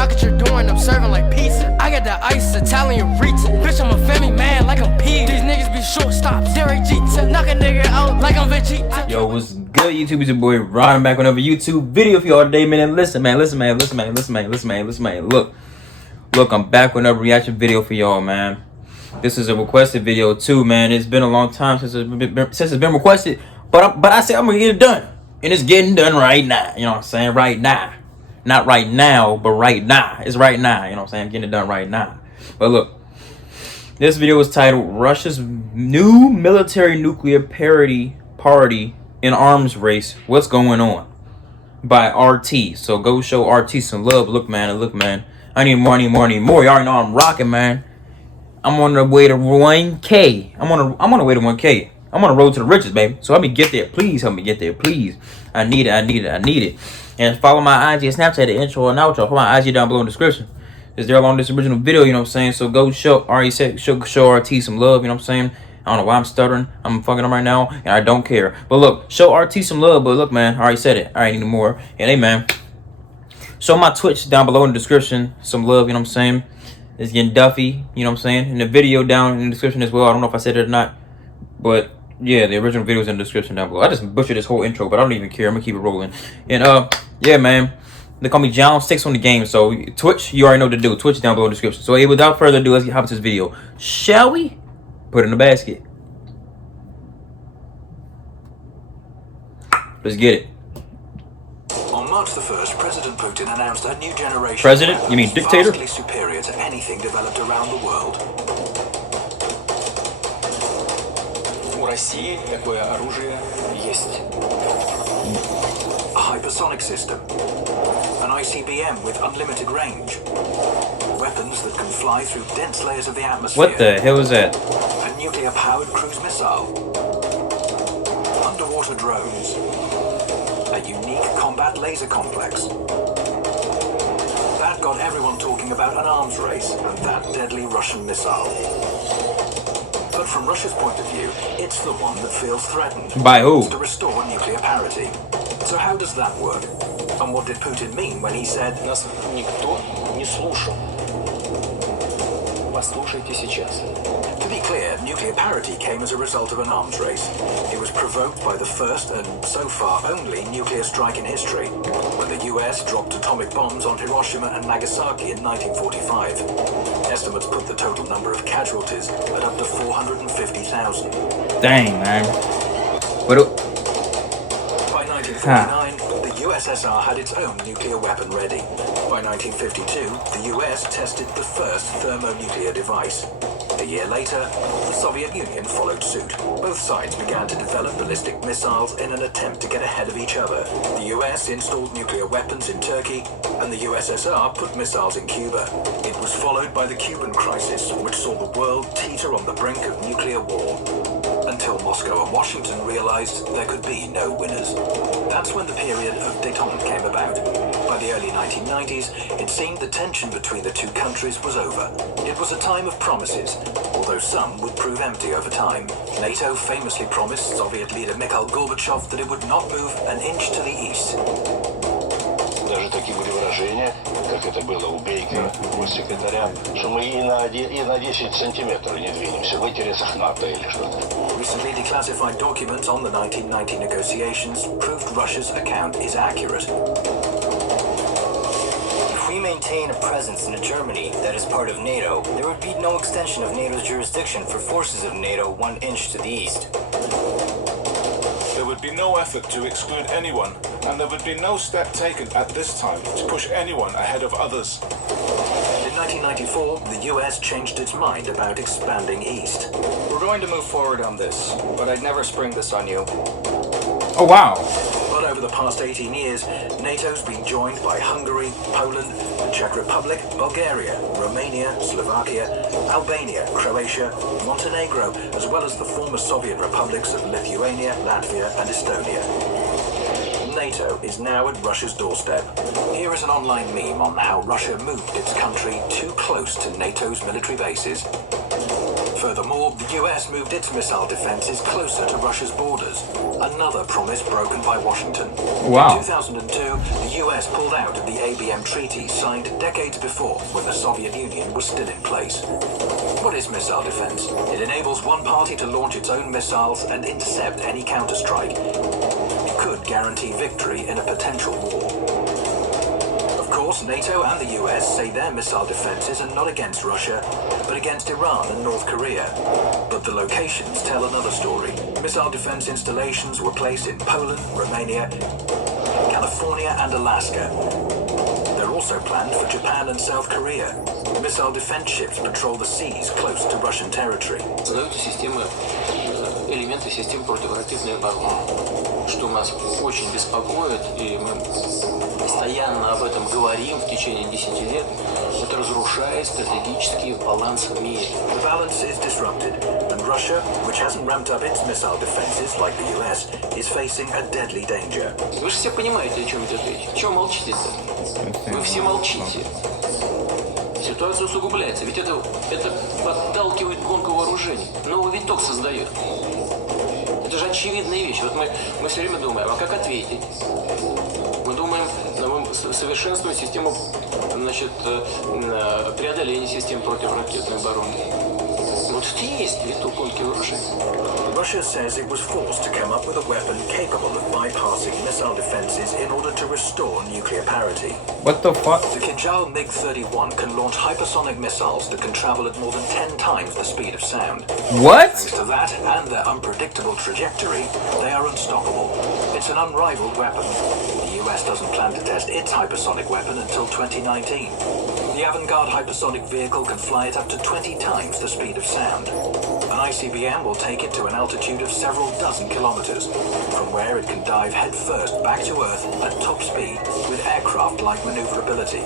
knock at your door and I'm serving like pizza. I got that ice, Italian Ritz. Bitch, I'm a family man like I'm P. These niggas be shortstops, Derek Jeter. Knock a nigga out like I'm Vegeta. Yo, what's good, YouTube? It's your boy Ron back with another YouTube video for y'all today, man. And listen, man. Look, I'm back with another reaction video for y'all, man. This is a requested video too, man. It's been a long time since it's been requested, but I said I'm gonna get it done, and it's getting done right now. You know what I'm saying? Right now, not right now, but right now. It's right now. You know what I'm saying? I'm getting it done right now. But look, this video is titled "Russia's New Military Nuclear Parity in Arms Race. What's Going On?" by RT. So go show RT some love. Look, man. I need more. Y'all already know I'm rocking, man. I'm on the way to 1K. I'm on the way to 1K. I'm on the road to the riches, baby. So help me get there. Please help me get there. Please. I need it. And follow my IG and Snapchat, the intro and outro. Follow my IG down below in the description. It's there along this original video, you know what I'm saying? So go show RT some love, you know what I'm saying? I don't know why I'm stuttering. I'm fucking up right now, and I don't care. But look, show RT some love. But look, man, I already said it. I already need more. And hey, man, show my Twitch down below in the description some love, you know what I'm saying? It's getting Duffy, you know what I'm saying? And the video down in the description as well. I don't know if I said it or not, but yeah, the original video is in the description down below. I just butchered this whole intro, but I don't even care. I'm gonna keep it rolling. And yeah, man, they call me John 6 on the game. So Twitch, you already know what to do. Twitch down below in the description. So hey, without further ado, let's get hop into this video. Shall we? Put it in the basket. Let's get it. On March the 1st, President Putin announced a new generation. President? You mean dictator? Vastly superior to anything developed around the world. У России такое оружие есть. A hypersonic system. An ICBM with unlimited range. Weapons that can fly through dense layers of the atmosphere. What the hell is that? A nuclear-powered cruise missile. Underwater drones. A unique combat laser complex. That got everyone talking about an arms race and that deadly Russian missile. But from Russia's point of view, it's the one that feels threatened. By who? To restore nuclear parity. So how does that work? And what did Putin mean when he said, Нас никто не слушал. Послушайте сейчас. To be clear, nuclear parity came as a result of an arms race. It was provoked by the first and so far only nuclear strike in history, when the US dropped atomic bombs on Hiroshima and Nagasaki in 1945. Estimates put the total number of casualties at up to 450,000. Dang, man. By 1949, the USSR had its own nuclear weapon ready. By 1952, the US tested the first thermonuclear device. A year later, the Soviet Union followed suit. Both sides began to develop ballistic missiles in an attempt to get ahead of each other. The US installed nuclear weapons in Turkey, and the USSR put missiles in Cuba. It was followed by the Cuban crisis, which saw the world teeter on the brink of nuclear war. Until Moscow and Washington realized there could be no winners. That's when the period of détente came about. By the early 1990s, it seemed the tension between the two countries was over. It was a time of promises, although some would prove empty over time. NATO famously promised Soviet leader Mikhail Gorbachev that it would not move an inch to the east. Даже такие были выражения, как это было у Бейкера, госсекретаря, что мы и на 10 сантиметров не двинемся в интересах НАТО или что-то. Recently declassified documents on the 1990 negotiations proved Russia's account is accurate. If we maintain a presence in Germany that is part of NATO, there would be no extension of NATO's jurisdiction for forces of NATO 1 inch to the east. There would be no effort to exclude anyone, and there would be no step taken at this time to push anyone ahead of others. In 1994, the US changed its mind about expanding east. We're going to move forward on this, but I'd never spring this on you. Oh, wow. But over the past 18 years, NATO's been joined by Hungary, Poland, the Czech Republic, Bulgaria, Romania, Slovakia, Albania, Croatia, Montenegro, as well as the former Soviet republics of Lithuania, Latvia, and Estonia. NATO is now at Russia's doorstep. Here is an online meme on how Russia moved its country too close to NATO's military bases. Furthermore, the US moved its missile defenses closer to Russia's borders, another promise broken by Washington. Wow. In 2002, the US pulled out of the ABM treaty signed decades before when the Soviet Union was still in place. What is missile defense? It enables one party to launch its own missiles and intercept any counterstrike. It could guarantee victory in a potential war. Of course, NATO and the US say their missile defenses are not against Russia, but against Iran and North Korea. But the locations tell another story. Missile defense installations were placed in Poland, Romania, California, and Alaska. They're also planned for Japan and South Korea. Missile defense ships patrol the seas close to Russian territory. Создаются системы, элементы систем противоракетной обороны, что нас очень беспокоит, и мы постоянно об этом говорим в течение 10 лет. Это разрушает стратегический баланс в мире. The balance is disrupted, and Russia, which hasn't ramped up its missile defenses like the US, is facing a deadly danger. Вы же все понимаете, о чем идет речь. Чего молчите-то? Вы все молчите. Ситуация усугубляется, ведь это подталкивает гонку вооружений, новый виток создает. Это же очевидная вещь. Вот мы все время думаем, а как ответить? Мы думаем, мы совершенствуем систему, значит, преодоления систем противоракетной обороны. Вот это и есть виток гонки вооружений. Russia says it was forced to come up with a weapon capable of bypassing missile defenses in order to restore nuclear parity. What the fuck? The Kinjal MiG-31 can launch hypersonic missiles that can travel at more than 10 times the speed of sound. What? Thanks to that and their unpredictable trajectory, they are unstoppable. It's an unrivaled weapon. The US doesn't plan to test its hypersonic weapon until 2019. The avant-garde hypersonic vehicle can fly at up to 20 times the speed of sound. An ICBM will take it to an altitude of several dozen kilometers, from where it can dive headfirst back to Earth at top speed with aircraft-like maneuverability,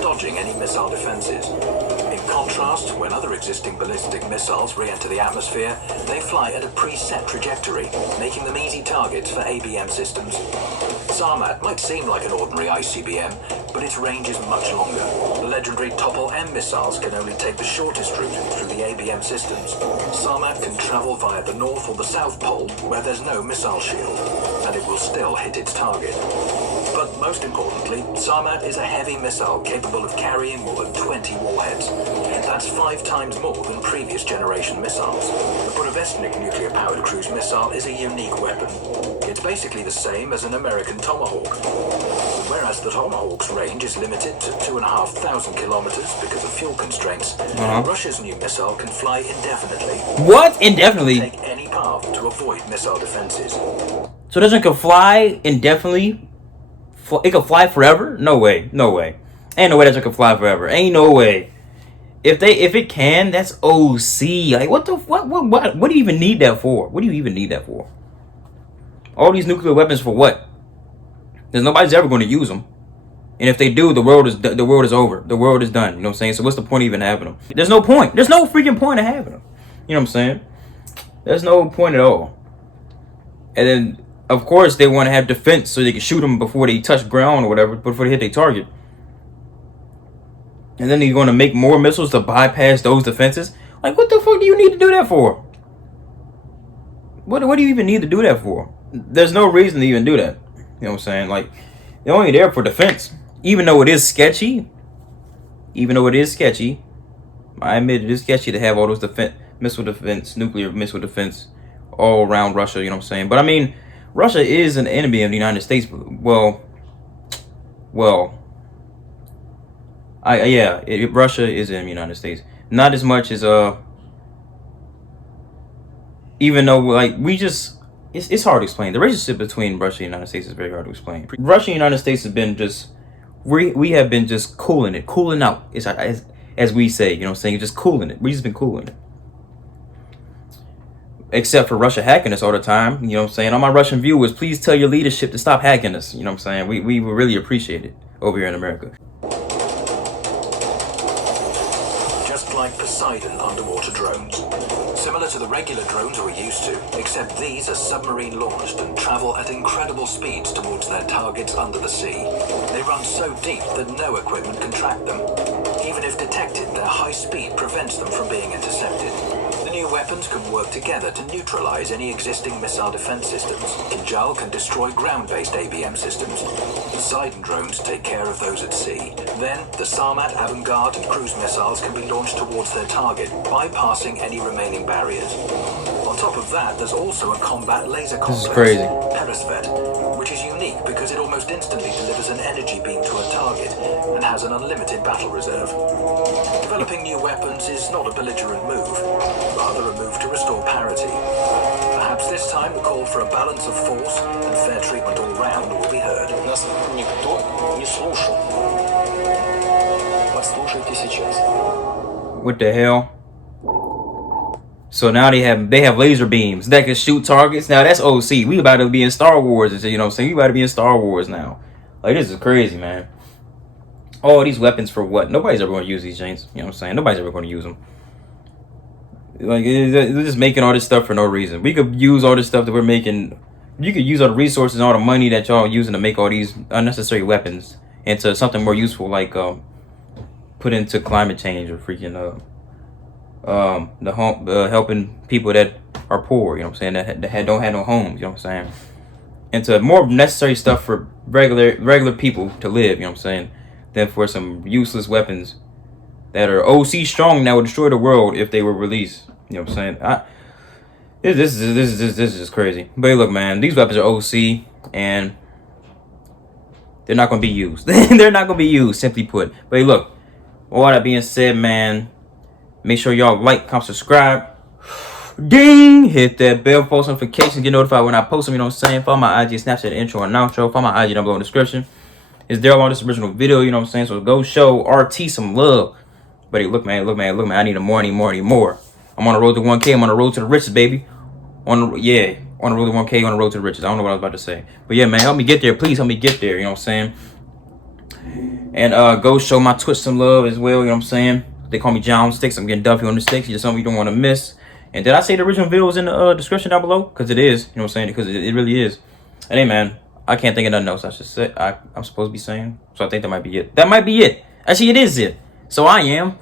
dodging any missile defenses. In contrast, when other existing ballistic missiles re-enter the atmosphere, they fly at a preset trajectory, making them easy targets for ABM systems. Sarmat might seem like an ordinary ICBM, but its range is much longer. The legendary Topol-M missiles can only take the shortest route through the ABM systems. Sarmat can travel via the North or the South Pole, where there's no missile shield, and it will still hit its target. But most importantly, Sarmat is a heavy missile capable of carrying more than 20 warheads. That's 5 times more than previous generation missiles. The Burevestnik nuclear-powered cruise missile is a unique weapon. It's basically the same as an American Tomahawk. Whereas the Tomahawk's range is limited to 2,500 kilometers because of fuel constraints, Russia's new missile can fly indefinitely. What? Indefinitely? Take any path to avoid missile defenses. So this one can fly indefinitely? It can fly forever? No way. No way. Ain't no way that one can fly forever. Ain't no way. If it can, that's OC. Like what do you even need that for? What do you even need that for? All these nuclear weapons for what? Because nobody's ever going to use them. And if they do, the world is over. The world is done. You know what I'm saying? So what's the point of even having them? There's no point. There's no freaking point of having them. You know what I'm saying? There's no point at all. And then, of course, they want to have defense so they can shoot them before they touch ground or whatever, before they hit their target. And then they're going to make more missiles to bypass those defenses. Like, what the fuck do you need to do that for? What do you even need to do that for? There's no reason to even do that. You know what I'm saying? Like, they're only there for defense. Even though it is sketchy. I admit it is sketchy to have all those nuclear missile defense all around Russia. You know what I'm saying? But I mean, Russia is an enemy of the United States. Russia is in the United States. Not as much as even though like it's hard to explain. The relationship between Russia and the United States is very hard to explain. Russia and the United States have been just we have been just cooling out. As we say, you know what I'm saying, just cooling it. We just been cooling it. Except for Russia hacking us all the time. You know what I'm saying? All my Russian viewers, please tell your leadership to stop hacking us. You know what I'm saying? We would really appreciate it over here in America. Just like Poseidon underwater drones. Similar to the regular drones we're used to, except these are submarine launched and travel at incredible speeds towards their targets under the sea. They run so deep that no equipment can track them. Even if detected, their high speed prevents them from being intercepted. The new nuclear weapons can work together to neutralize any existing missile defense systems. Kinjal can destroy ground-based ABM systems. The Poseidon drones take care of those at sea. Then, the Sarmat, Avangard, and cruise missiles can be launched towards their target, bypassing any remaining barriers. On top of that, there's also a combat laser complex, This is crazy. Perisvet, which is unique because it almost instantly delivers an energy beam to a target and has an unlimited battle reserve. Developing new weapons is not a belligerent move, rather a move to restore parity. Perhaps this time the call for a balance of force and fair treatment all round will be heard. Нас никто не слушал. Послушайте сейчас. What the hell? So now they have laser beams that can shoot targets. Now that's OC. We about to be in Star Wars, you know what I'm saying? We about to be in Star Wars now. Like, this is crazy, man. All these weapons for what? Nobody's ever going to use these things. You know what I'm saying? Nobody's ever going to use them. Like, they're just making all this stuff for no reason. We could use all this stuff that we're making. You could use all the resources and all the money that y'all using to make all these unnecessary weapons into something more useful, like put into climate change or freaking helping people that are poor, you know what I'm saying, that don't have no homes, you know what I'm saying, into more necessary stuff for regular people to live, you know what I'm saying, than for some useless weapons that are OC strong that would destroy the world if they were released. You know what I'm saying? This is just crazy. But hey, look, man, these weapons are OC and they're not gonna be used. They're not gonna be used, simply put. But hey, look, all that being said, man, make sure y'all like, comment, subscribe. Ding! Hit that bell, post notifications, get notified when I post them, you know what I'm saying? Follow my IG, Snapchat, intro, and outro. Follow my IG down below in the description. It's there on this original video, you know what I'm saying? So go show RT some love. But hey, look, man, I need more. I'm on the road to 1K. I'm on the road to the riches, baby. On the road to 1K, on the road to the riches. I don't know what I was about to say. But yeah, man, help me get there. Please help me get there, you know what I'm saying? And go show my Twitch some love as well, you know what I'm saying? They call me John Sticks. I'm getting Duffy on the sticks. Just something you don't want to miss. And did I say the original video was in the description down below? Because it is, you know what I'm saying? Because it really is. And hey, man, I can't think of nothing else I should say. I'm supposed to be saying. So I think that might be it. That might be it. Actually, it is it. So I am.